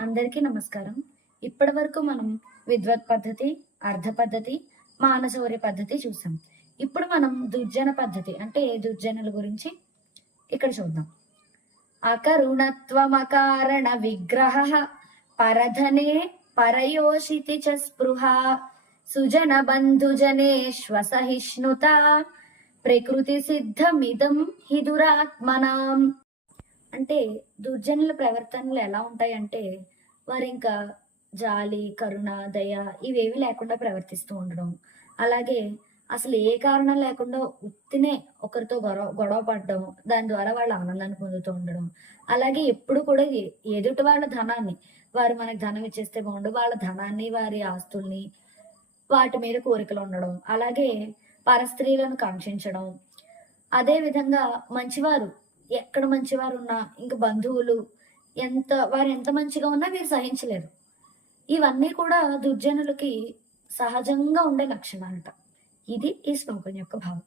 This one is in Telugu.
అందరికీ నమస్కారం. ఇప్పటి వరకు మనం విద్వత్ పద్ధతి అర్ధ పద్ధతి మానసౌర్య పద్ధతి చూసాం. ఇప్పుడు మనం దుర్జన పద్ధతి అంటే దుర్జనుల గురించి? ఇక్కడ చూద్దాం. అకరుణత్వమకారణ విగ్రహ పరధనే పరయోషితి చ స్పృహ సుజన బంధుజనే శ్వసహిష్ణుత ప్రకృతి సిద్ధమిదం హిదురాత్మనాం. అంటే దుర్జనుల ప్రవర్తనలు ఎలా ఉంటాయంటే వారు ఇంకా జాలి కరుణ దయ ఇవేవి లేకుండా ప్రవర్తిస్తూ ఉండడం. అలాగే అసలు ఏ కారణం లేకుండా ఉత్తినే ఒకరితో గొడవ గొడవ పడడం దాని ద్వారా వాళ్ళ ఆనందాన్ని పొందుతూ ఉండడం. అలాగే ఎప్పుడు కూడా ఎదుటి వాళ్ళ ధనాన్ని వారు మనకి ధనం ఇచ్చేస్తే బాగుండు వాళ్ళ ధనాన్ని వారి ఆస్తుల్ని వాటి మీద కోరికలు ఉండడం. అలాగే పరస్త్రీలను కాంక్షించడం. అదే విధంగా మంచివారు ఎక్కడ మంచివారు ఉన్నా ఇంక బంధువులు ఎంత వారు ఎంత మంచిగా ఉన్నా వీరు సహించలేరు. ఇవన్నీ కూడా దుర్జనులకి సహజంగా ఉండే లక్షణాలట. ఇది ఈ శ్లోకం యొక్క భావం.